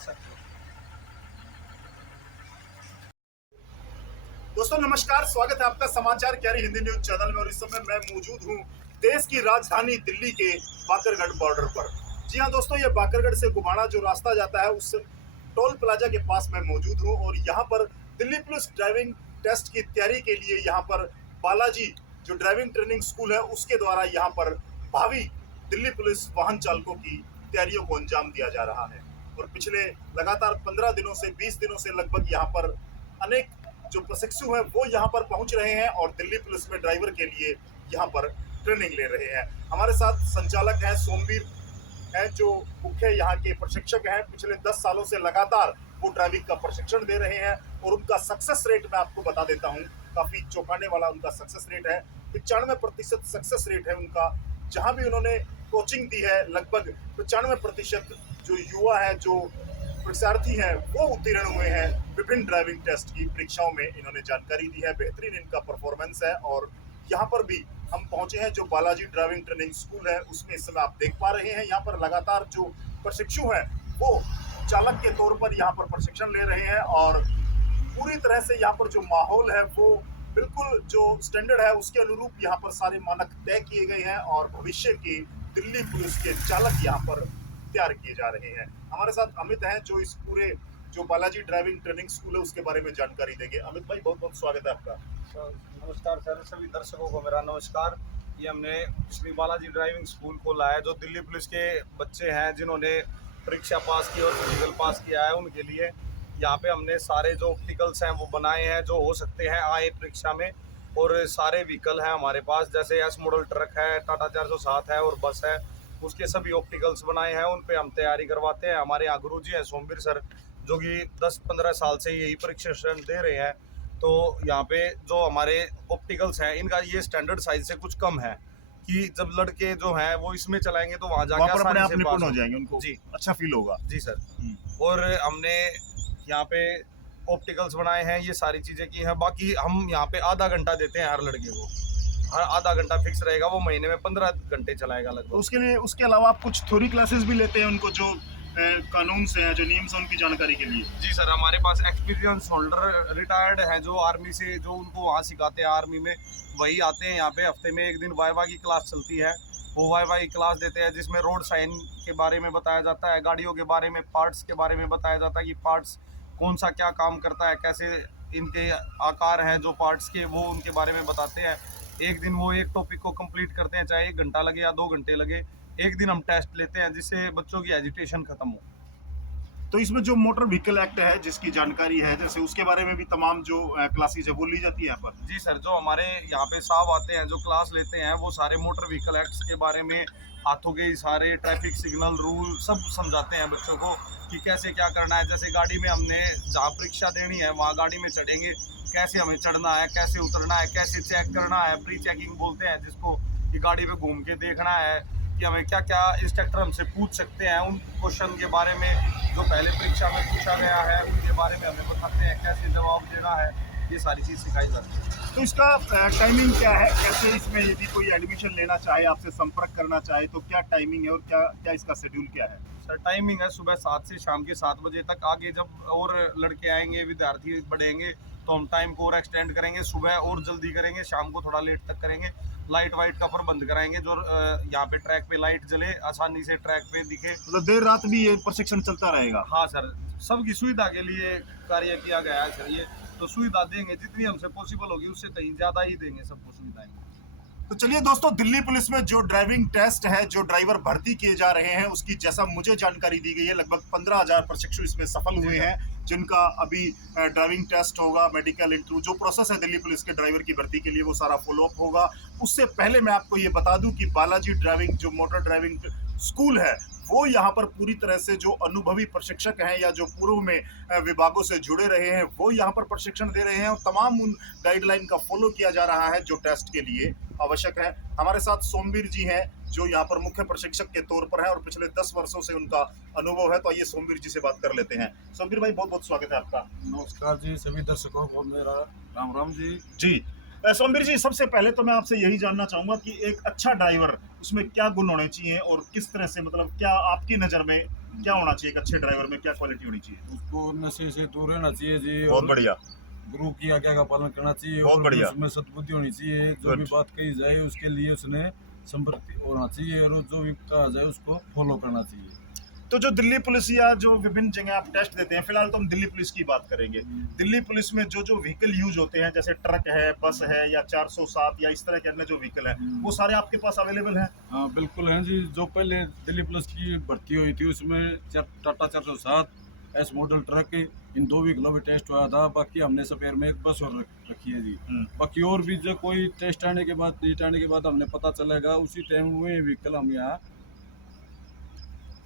सकते हो। दोस्तों नमस्कार, स्वागत है आपका समाचार क्यारी हिंदी न्यूज चैनल में। और इस समय मैं मौजूद हूं देश की राजधानी दिल्ली के बाकरगढ़ बॉर्डर पर। जी हां दोस्तों, ये बाकरगढ़ से गुबाड़ा जो रास्ता जाता है उस टोल प्लाजा के पास मैं मौजूद हूं। और यहां पर दिल्ली पुलिस ड्राइविंग टेस्ट की तैयारी के लिए यहां पर बालाजी जो ड्राइविंग ट्रेनिंग स्कूल है उसके द्वारा यहां पर भावी दिल्ली पुलिस वाहन चालकों की तैयारियों को अंजाम दिया जा रहा है। और पिछले लगातार 15 दिनों से 20 दिनों से लगभग यहाँ पर अनेक जो प्रशिक्षु हैं वो यहाँ पर पहुंच रहे हैं और दिल्ली पुलिस में ड्राइवर के लिए यहाँ पर ट्रेनिंग ले रहे हैं। हमारे साथ संचालक हैं सोमवीर हैं, जो मुख्य यहाँ के प्रशिक्षक हैं। पिछले 10 सालों से लगातार वो ड्राइविंग का प्रशिक्षण दे रहे हैं और उनका सक्सेस रेट मैं आपको बता देता हूँ, काफी चौंकाने वाला उनका सक्सेस रेट है। 95% सक्सेस रेट है उनका। जहां भी उन्होंने कोचिंग दी है लगभग 95% जो युवा है, जो परीक्षार्थी हैं, वो उत्तीर्ण हुए हैं विभिन्न ड्राइविंग टेस्ट की परीक्षाओं में। इन्होंने जानकारी दी है, बेहतरीन इनका परफॉर्मेंस है। और यहाँ पर भी हम पहुंचे हैं जो बालाजी ड्राइविंग ट्रेनिंग स्कूल है उसमें। इस समय आप देख पा रहे हैं यहाँ पर लगातार जो प्रशिक्षु हैं वो चालक के तौर पर यहाँ पर प्रशिक्षण ले रहे हैं। और पूरी तरह से यहाँ पर जो माहौल है वो बिल्कुल जो स्टैंडर्ड है उसके अनुरूप यहाँ पर सारे मानक तय किए गए हैं और भविष्य की दिल्ली पुलिस के चालक यहाँ पर तैयार किए जा रहे हैं। हमारे साथ अमित हैं जो इस पूरे जो बालाजी ड्राइविंग ट्रेनिंग स्कूल है उसके बारे में जानकारी देंगे। अमित भाई, बहुत बहुत स्वागत है आपका। नमस्कार सर, सभी दर्शकों को मेरा नमस्कार। ये हमने श्री बालाजी ड्राइविंग स्कूल खोला है जो दिल्ली पुलिस के बच्चे हैं जिन्होंने परीक्षा पास की और फिजिकल पास किया है उनके लिए। यहाँ पे हमने सारे जो ऑप्टिकल्स हैं वो बनाए हैं जो हो सकते हैं आए परीक्षा में। और सारे व्हीकल हैं हमारे पास, जैसे एस मॉडल ट्रक है, टाटा 407 है और बस है, उसके सभी ऑप्टिकल्स बनाए हैं। उन पे हम तैयारी करवाते हैं। हमारे यहाँ गुरु जी हैं सोमवीर सर, जो कि 10-15 साल से यही प्रशिक्षण दे रहे हैं। तो यहाँ पे जो हमारे ऑप्टिकल्स हैं इनका ये स्टैंडर्ड साइज से कुछ कम है कि जब लड़के जो हैं वो इसमें चलाएंगे तो वहाँ जाके अपने आप आसानी से निपुण पास हो जाएंगे, उनको जी अच्छा फील होगा। जी सर। और हमने यहाँ पे ऑप्टिकल्स बनाए हैं, ये सारी चीज़ें की हैं। बाकी हम यहाँ पे आधा घंटा देते हैं हर लड़के को, हर आधा घंटा फिक्स रहेगा। वो महीने में 15 घंटे चलाएगा लगभग। तो उसके लिए उसके अलावा आप कुछ थ्योरी क्लासेस भी लेते हैं उनको, जो कानून से है, जो नियम से उनकी जानकारी के लिए? जी सर, हमारे पास एक्सपीरियंस होल्डर रिटायर्ड है जो आर्मी से, जो उनको वहाँ सिखाते हैं आर्मी में, वही आते हैं यहाँ पे। हफ्ते में एक दिन वाइवा की क्लास चलती है, वो वाइवा की क्लास देते हैं जिसमें रोड साइन के बारे में बताया जाता है, गाड़ियों के बारे में, पार्ट्स के बारे में बताया जाता है कि पार्ट्स कौन सा क्या काम करता है, कैसे इनके आकार हैं जो पार्ट्स के, वो उनके बारे में बताते हैं। एक दिन वो एक टॉपिक को कंप्लीट करते हैं, चाहे 1 घंटा लगे या 2 घंटे लगे। एक दिन हम टेस्ट लेते हैं जिससे बच्चों की एजुटेशन खत्म हो। तो इसमें जो मोटर व्हीकल एक्ट है जिसकी जानकारी है, जैसे उसके बारे में भी तमाम जो क्लासेस है वो ली जाती है यहाँ पर? जी सर, जो हमारे यहाँ पे साहब आते हैं जो क्लास लेते हैं वो सारे मोटर व्हीकल एक्ट्स के बारे में, हाथों के इशारे, ट्रैफिक सिग्नल रूल सब समझाते हैं बच्चों को कि कैसे क्या करना है। जैसे गाड़ी में हमने जहाँ परीक्षा देनी है वहाँ गाड़ी में चढ़ेंगे, कैसे हमें चढ़ना है, कैसे उतरना है, कैसे चेक करना है, प्री चेकिंग बोलते हैं जिसको, कि गाड़ी पे घूम के देखना है कि हमें क्या क्या इंस्ट्रक्टर हमसे पूछ सकते हैं। उन क्वेश्चन के बारे में जो पहले परीक्षा में पूछा गया है उनके बारे में हमें बताते हैं, कैसे जवाब देना है, ये सारी चीज़ सिखाई जाती है। तो इसका टाइमिंग क्या है, कैसे इसमें यदि कोई एडमिशन लेना चाहे, आपसे संपर्क करना चाहे तो क्या टाइमिंग है और क्या क्या इसका शेड्यूल क्या है? सर टाइमिंग है सुबह 7 से शाम के 7 बजे तक। आगे जब और लड़के आएंगे, विद्यार्थी बढ़ेंगे तो हम टाइम को और एक्सटेंड करेंगे, सुबह और जल्दी करेंगे, शाम को थोड़ा लेट तक करेंगे। लाइट वाइट का प्रबंध कराएंगे, जो यहाँ पे ट्रैक पे लाइट जले, आसानी से ट्रैक पे दिखे। मतलब देर रात भी ये प्रशिक्षण चलता रहेगा? हाँ सर, सबकी सुविधा के लिए कार्य किया गया है सर। ये तो सुविधा देंगे जितनी हमसे पॉसिबल होगी, उससे कहीं ज़्यादा ही देंगे सबको सुविधाएं। तो चलिए दोस्तों, दिल्ली पुलिस में जो ड्राइविंग टेस्ट है, जो ड्राइवर भर्ती किए जा रहे हैं, उसकी जैसा मुझे जानकारी दी गई है लगभग 15,000 प्रशिक्षु इसमें सफल हुए हैं, जिनका अभी ड्राइविंग टेस्ट होगा, मेडिकल इंटरव्यू, जो प्रोसेस है दिल्ली पुलिस के ड्राइवर की भर्ती के लिए वो सारा फॉलोअप होगा। उससे पहले मैं आपको ये बता दूं कि बालाजी ड्राइविंग जो मोटर ड्राइविंग स्कूल है वो यहाँ पर पूरी तरह से जो अनुभवी प्रशिक्षक हैं या जो पूर्व में विभागों से जुड़े रहे हैं वो यहाँ पर प्रशिक्षण दे रहे हैं और तमाम उन गाइडलाइन का फॉलो किया जा रहा है जो टेस्ट के लिए आवश्यक है। हमारे साथ सोमवीर जी हैं जो यहाँ पर मुख्य प्रशिक्षक के तौर पर है और पिछले 10 वर्षों से उनका अनुभव है। तो आइए सोमवीर जी से बात कर लेते हैं। सोमवीर भाई, बहुत बहुत स्वागत है आपका। नमस्कार जी, सभी दर्शकों को मेरा राम राम जी। जी, सोमवीर जी, सबसे पहले तो मैं आपसे यही जानना चाहूंगा कि एक अच्छा ड्राइवर उसमें क्या गुण होने चाहिए और किस तरह से, मतलब क्या आपकी नज़र में क्या होना चाहिए, एक अच्छे ड्राइवर में क्या क्वालिटी होनी चाहिए? उसको नशे से दूर रहना चाहिए जी, बहुत और बढ़िया, गुरु की आज्ञा का पालन करना चाहिए, बहुत और बढ़िया। उसमें सद्बुद्धि होनी चाहिए। जो भी Good. बात कही जाए उसके लिए उसने संपर्क होना चाहिए, और जो भी कहा जाए उसको फॉलो करना चाहिए। तो जो दिल्ली पुलिस या जो विभिन्न जगह आप टेस्ट देते हैं, फिलहाल तो हम दिल्ली पुलिस की बात करेंगे। दिल्ली पुलिस में जो जो व्हीकल यूज होते हैं, जैसे ट्रक है, बस है, या 407 या इस तरह के अन्य जो व्हीकल हैं, वो सारे आपके पास अवेलेबल हैं? हाँ बिल्कुल हैं जी। जो पहले दिल्ली पुलिस की भर्ती हुई थी उसमें टाटा 407 एस मॉडल ट्रक इन 2 व्हीकलों में टेस्ट हुआ था। बाकी हमने सपेयर में एक बस और रखी है जी। बाकी और भी जो कोई टेस्ट आने के बाद, रीट आने के बाद हमें पता चलेगा, उसी टाइम वो व्हीकल हम यहाँ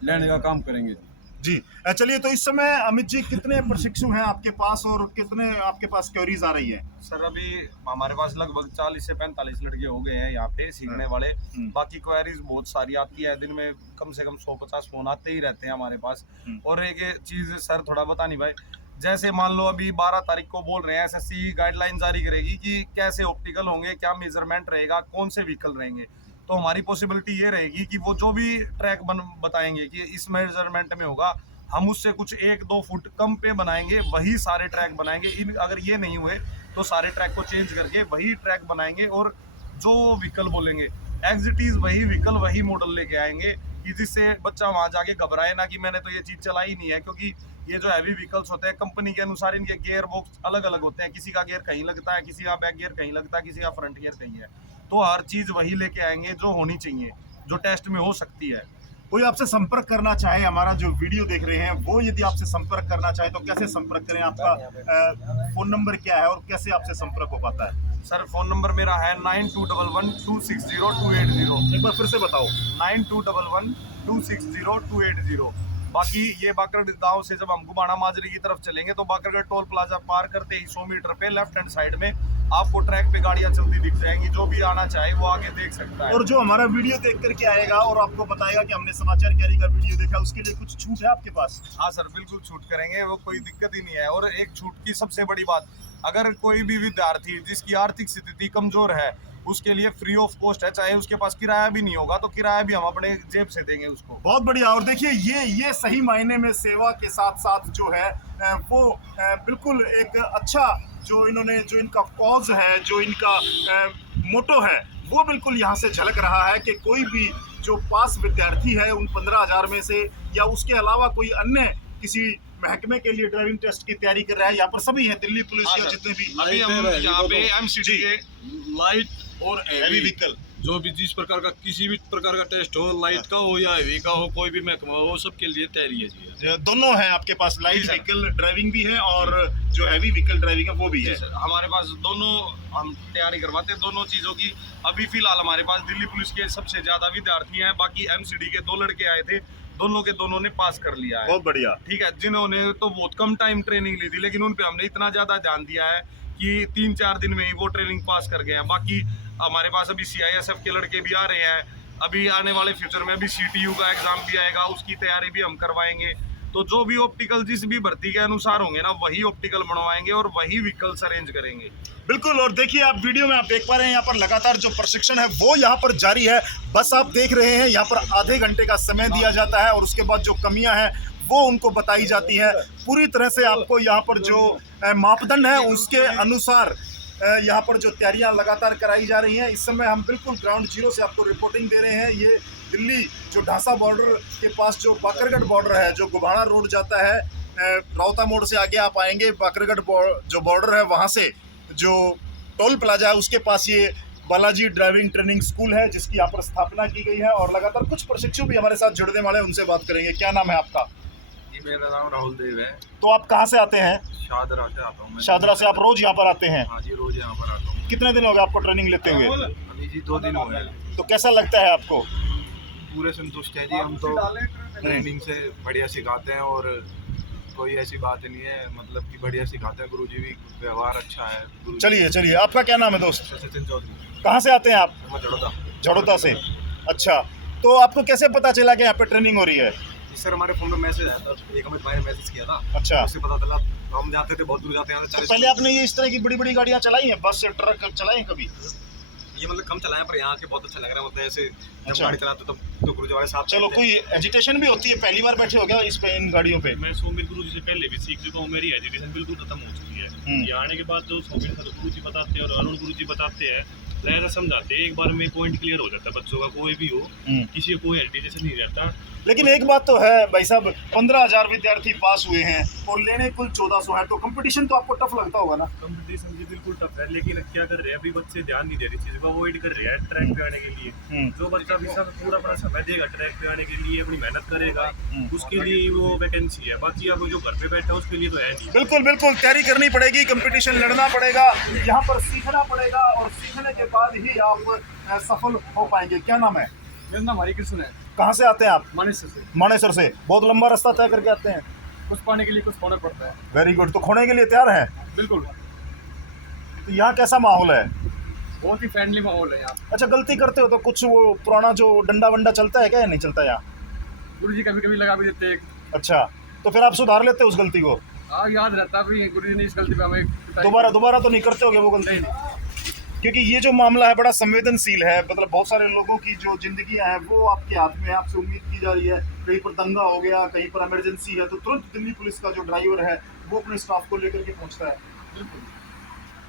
लेने का काम करेंगे जी। जी, चलिए, तो इस समय अमित जी कितने प्रशिक्षु हैं आपके पास और कितने आपके पास क्वेरीज आ रही हैं? सर अभी हमारे पास लगभग 40 से 45 लड़के हो गए हैं यहाँ पे सीखने वाले। बाकी क्वेरीज बहुत सारी आती है, दिन में कम से कम 150 फोन आते ही रहते हैं हमारे पास। और एक चीज सर थोड़ा बतानी भाई, जैसे मान लो अभी 12 तारीख को बोल रहे हैं एसएससी गाइडलाइन जारी करेगी कि कैसे ऑप्टिकल होंगे, क्या मेजरमेंट रहेगा, कौन से व्हीकल रहेंगे। तो हमारी पॉसिबिलिटी ये रहेगी कि वो जो भी ट्रैक बताएंगे कि इस मेजरमेंट में होगा, हम उससे कुछ 1-2 फुट कम पे बनाएंगे, वही सारे ट्रैक बनाएंगे। अगर ये नहीं हुए तो सारे ट्रैक को चेंज करके वही ट्रैक बनाएंगे, और जो व्हीकल बोलेंगे एज इट इज वही व्हीकल वही मॉडल लेके आएंगे, कि जिससे बच्चा वहां जाके घबराए ना कि मैंने तो ये चीज चलाई नहीं है। क्योंकि ये जो हैवी व्हीकल्स होते हैं कंपनी के अनुसार इनके गियर बॉक्स अलग अलग होते हैं, किसी का गियर कहीं लगता है, किसी का बैक गियर कहीं लगता है, किसी का फ्रंट गियर कहीं है। तो हर चीज वही लेके आएंगे जो होनी चाहिए, जो टेस्ट में हो सकती है। कोई आपसे संपर्क करना चाहे, हमारा जो वीडियो देख रहे हैं वो यदि आपसे संपर्क करना चाहे तो कैसे संपर्क करें? आपका फोन नंबर क्या है और कैसे आपसे संपर्क हो पाता है? सर फोन नंबर मेरा है 9211260280। एक बार फिर से बताओ। 9211260280। बाकी ये बाकरगढ़ गांव से जब हम गुबाना माजरी की तरफ चलेंगे तो बाकरगढ़ टोल प्लाजा पार करते ही 100 मीटर पे लेफ्ट हैंड साइड में आपको ट्रैक पे गाड़ियां चलती दिख जाएंगी। जो भी आना चाहे वो आगे देख सकता है। और जो हमारा वीडियो देख करके आएगा और आपको बताएगा कि हमने समाचार कैरी का वीडियो देखा, उसके लिए कुछ छूट है आपके पास? हाँ सर, बिल्कुल छूट करेंगे, वो कोई दिक्कत ही नहीं है। और एक छूट की सबसे बड़ी बात, अगर कोई भी विद्यार्थी जिसकी आर्थिक स्थिति कमजोर है उसके लिए फ्री ऑफ कॉस्ट है, चाहे उसके पास किराया भी नहीं होगा तो किराया भी हम अपने जेब से देंगे उसको। बहुत बढ़िया। और देखिए, ये सही मायने में सेवा के साथ साथ जो है वो बिल्कुल एक अच्छा जो इनका कॉज है, जो इनका मोटो है, वो बिल्कुल यहाँ से झलक रहा है कि कोई भी जो पास विद्यार्थी है उन 15,000 में से, या उसके अलावा कोई अन्य किसी महकमे के लिए ड्राइविंग टेस्ट की तैयारी कर रहा है, यहाँ पर सभी है दिल्ली पुलिस या जितने भी अभी हम यहाँ पे एमसीडी के लाइट और हैवी व्हीकल, जो भी जिस प्रकार का किसी भी प्रकार का टेस्ट हो, लाइट का हो या हैवी का हो, कोई भी महकमा हो, सबके लिए तैयारी है जी। दोनों है आपके पास, लाइट व्हीकल ड्राइविंग भी है और जो हैवी व्हीकल ड्राइविंग है वो भी है। हमारे पास दोनों हम तैयारी करवाते हैं, दोनों चीज़ों की। अभी फिलहाल हमारे पास दिल्ली पुलिस के सबसे ज़्यादा विद्यार्थी हैं, बाकी एमसीडी के 2 लड़के आए थे, दोनों के दोनों ने पास कर लिया है। बहुत बढ़िया। ठीक है, जिन्होंने तो बहुत कम टाइम ट्रेनिंग ली थी, लेकिन उन पे हमने इतना ज़्यादा ध्यान दिया है कि 3-4 दिन में ही वो ट्रेनिंग पास कर गए हैं। बाकी हमारे पास अभी CISF के लड़के भी आ रहे हैं, अभी आने वाले फ्यूचर में अभी CTU का एग्जाम भी आएगा, उसकी तैयारी भी हम करवाएंगे। तो जो भी ऑप्टिकल जिस भी भर्ती के अनुसार होंगे ना, वही ऑप्टिकल बनवाएंगे और वही व्हीकल्स अरेंज करेंगे। बिल्कुल। और देखिए, आप वीडियो में आप देख पा रहे हैं यहाँ पर लगातार जो प्रशिक्षण है वो यहाँ पर जारी है। बस आप देख रहे हैं यहाँ पर आधे घंटे का समय दिया जाता है और उसके बाद जो कमियां हैं वो उनको बताई जाती है। पूरी तरह से आपको यहाँ पर जो मापदंड है उसके अनुसार यहाँ पर जो तैयारियां लगातार कराई जा रही हैं। इस समय हम बिल्कुल ग्राउंड जीरो से आपको रिपोर्टिंग दे रहे हैं। ये दिल्ली जो ढांसा बॉर्डर के पास जो बाकरगढ़ बॉर्डर है, जो गुबाना रोड जाता है, राउता मोड़ से आगे आप आएंगे, बाकरगढ़ जो बॉर्डर है वहाँ से जो टोल प्लाजा है उसके पास ये बालाजी ड्राइविंग ट्रेनिंग स्कूल है, जिसकी यहाँ पर स्थापना की गई है। और लगातार कुछ प्रशिक्षु भी हमारे साथ जुड़ने वाले हैं, उनसे बात करेंगे। क्या नाम है आपका? जी, मेरा नाम राहुल देव है। तो आप कहाँ से आते हैं? शादरा से आता हूँ मैं। शादरा से। आप रोज यहाँ पर आते हैं? हाँ जी, रोज यहाँ पर आता हूँ। कितने दिन हो गए आपको ट्रेनिंग लेते हुए? अभी जी 2 दिन हो गए। तो कैसा लगता है आपको? पूरे संतुष्ट है जी, हम तो ट्रेनिंग से बढ़िया सिखाते हैं और कोई ऐसी बात नहीं है, मतलब कि बढ़िया सिखाते हैं। गुरुजी भी व्यवहार अच्छा है। चलिए, आपका क्या नाम है दोस्त? सचिन चौधरी। कहाँ से आते हैं आप? मैं झड़ोदा। झड़ोदा से। अच्छा, तो आपको कैसे पता चला कि यहाँ पे ट्रेनिंग हो रही है? सर हमारे फोन में मैसेज आया था, एक अमित भाई ने मैसेज किया था, अच्छा, उससे पता चला। तो हम जाते थे, बहुत दूर जाते हैं, तो पहले आपने ये इस तरह की बड़ी बड़ी गाड़ियां चलाई हैं, बस ट्रक चलाई हैं कभी? ये मतलब कम चलाए, पर यहाँ के बहुत अच्छा लग रहा है। मतलब ऐसे जब अच्छा। गाड़ी चलाते तो गुरुजी हमारे साथ चलो, रहते कोई एजिटेशन भी होती है? पहली बार बैठे हो क्या इस पे, इन गाड़ियों पे? मैं सोमित गुरु जी से पहले भी सीख चुका हूँ, मेरी एजुकेशन बिल्कुल खत्म हो चुकी है। यहाँ आने के बाद जो सोमित गुरु जी बताते हैं और अरुण गुरु जी बताते हैं, ऐसा समझाते हैं, एक बार में पॉइंट क्लियर हो जाता है बच्चों का, कोई भी हो, किसी को कोई एजुकेशन नहीं रहता। लेकिन एक बात तो है भाई साहब, 15,000 विद्यार्थी पास हुए हैं और लेने कुल 1400 है, तो कंपटीशन तो आपको टफ लगता होगा ना? कंपटीशन जी बिल्कुल टफ है, लेकिन क्या कर रहे हैं अभी बच्चे, ध्यान नहीं दे रहे, चीज़ को अवॉइड कर रहे हैं ट्रैक पे आने के लिए। जो बच्चा भी सब पूरा अपना समय देगा ट्रैक पे आने के लिए, अपनी मेहनत करेगा, उसके लिए वो वैकेंसी है। बाकी अब जो घर पे बैठा है उसके लिए तो है नहीं। बिल्कुल बिल्कुल, तैयारी करनी पड़ेगी, कंपटीशन लड़ना पड़ेगा, यहाँ पर सीखना पड़ेगा और सीखने के बाद ही आप सफल हो पाएंगे। क्या नाम है? मेरा नाम हरी कृष्ण है। कहाँ से आते हैं आप? मानेसर से। मानेसर से। बहुत लंबा रास्ता तय करके आते हैं? कुछ पाने के लिए कुछ खोना पड़ता है। वेरी गुड, तो खोने के लिए तैयार है? बिल्कुल। तो यहाँ कैसा माहौल है? बहुत ही फ्रेंडली माहौल है यहाँ। अच्छा, गलती करते हो तो कुछ वो पुराना जो डंडा वंडा चलता है क्या, या नहीं चलता यहाँ? गुरुजी कभी कभी लगा भी देते हैं। अच्छा, तो फिर आप सुधार लेते हो उस गलती को? हाँ, याद रहता भी गुरुजी ने इस गलती पे हमें दोबारा तो नहीं करते होगे वो गलती? क्योंकि ये जो मामला है बड़ा संवेदनशील है, मतलब बहुत सारे लोगों की जो जिंदगियां हैं वो आपके हाथ में है। आपसे उम्मीद की जा रही है, कहीं पर दंगा हो गया, कहीं पर इमरजेंसी है, तो तुरंत दिल्ली पुलिस का जो ड्राइवर है वो अपने स्टाफ को लेकर के पहुंचता है।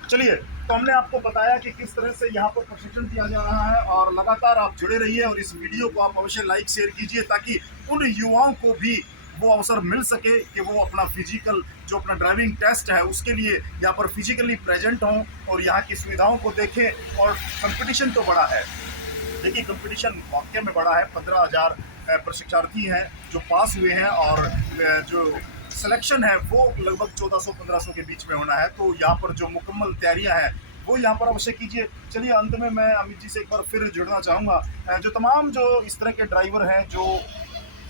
चलिए, तो हमने आपको बताया कि किस तरह से यहाँ पर प्रशिक्षण दिया जा रहा है, और लगातार आप जुड़े रहिए और इस वीडियो को आप अवश्य लाइक शेयर कीजिए, ताकि उन युवाओं को भी वो अवसर मिल सके कि वो अपना फिजिकल जो अपना ड्राइविंग टेस्ट है उसके लिए यहाँ पर फिजिकली प्रेजेंट हों और यहाँ की सुविधाओं को देखें। और कंपटीशन तो बड़ा है, देखिए कंपटीशन वाकई में बड़ा है। 15,000 प्रशिक्षार्थी हैं जो पास हुए हैं, और जो सिलेक्शन है वो लगभग 1400-1500 के बीच में होना है। तो यहाँ पर जो मुकम्मल तैयारियाँ हैं वो यहाँ पर अवश्य कीजिए। चलिए, अंत में मैं अमित जी से एक बार फिर जुड़ना चाहूँगा। जो तमाम जो इस तरह के ड्राइवर हैं जो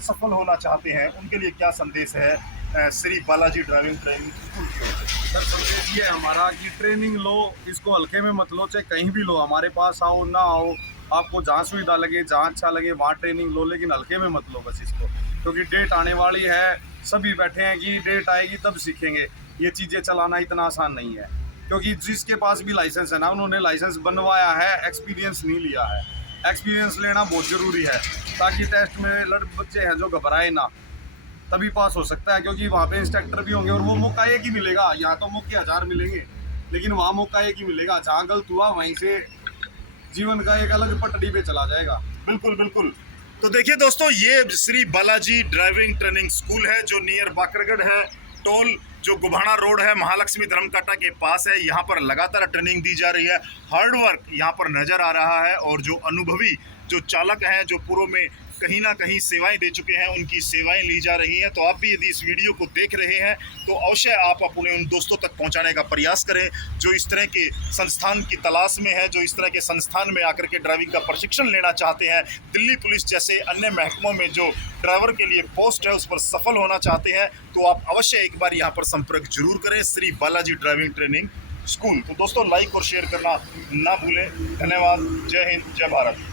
सफल होना चाहते हैं, उनके लिए क्या संदेश है Shri Balaji driving training school की ओर से? सर, संदेश ये है हमारा कि ट्रेनिंग लो, इसको हल्के में मत लो, चाहे कहीं भी लो, हमारे पास आओ ना आओ, आपको जहाँ सुविधा लगे, जहाँ अच्छा लगे वहाँ ट्रेनिंग लो, लेकिन हल्के में मत लो बस इसको, क्योंकि डेट आने वाली है। सभी बैठे हैं कि डेट आएगी तब सीखेंगे। ये चीज़ें चलाना इतना आसान नहीं है, क्योंकि जिसके पास भी लाइसेंस है ना, उन्होंने लाइसेंस बनवाया है, एक्सपीरियंस नहीं लिया है। एक्सपीरियंस लेना बहुत ज़रूरी है, ताकि टेस्ट में बच्चे हैं जो घबराए ना, तभी पास हो सकता है। क्योंकि वहाँ पे इंस्ट्रक्टर भी होंगे और वो मौका एक ही मिलेगा। यहाँ तो मौके 1000 मिलेंगे, लेकिन वहाँ मौका एक ही मिलेगा। जहाँ गलत हुआ वहीं से जीवन का एक अलग पटड़ी पे चला जाएगा। बिल्कुल बिल्कुल। तो देखिए दोस्तों, ये Shri Balaji driving training school है जो नियर बाकरगढ़ है, टोल जो गुभाना रोड है, महालक्ष्मी धर्मकाटा के पास है। यहाँ पर लगातार ट्रेनिंग दी जा रही है, हार्ड वर्क यहाँ पर नज़र आ रहा है, और जो अनुभवी जो चालक हैं, जो पूर्व में कहीं ना कहीं सेवाएं दे चुके हैं, उनकी सेवाएं ली जा रही हैं। तो आप भी यदि इस वीडियो को देख रहे हैं तो अवश्य आप अपने उन दोस्तों तक पहुंचाने का प्रयास करें जो इस तरह के संस्थान की तलाश में है, जो इस तरह के संस्थान में आकर के ड्राइविंग का प्रशिक्षण लेना चाहते हैं, दिल्ली पुलिस जैसे अन्य महकमों में जो ड्राइवर के लिए पोस्ट है उस पर सफल होना चाहते हैं। तो आप अवश्य एक बार यहाँ पर संपर्क जरूर करें, Shri Balaji driving training school. तो दोस्तों, लाइक और शेयर करना ना भूलें। धन्यवाद। जय हिंद, जय भारत।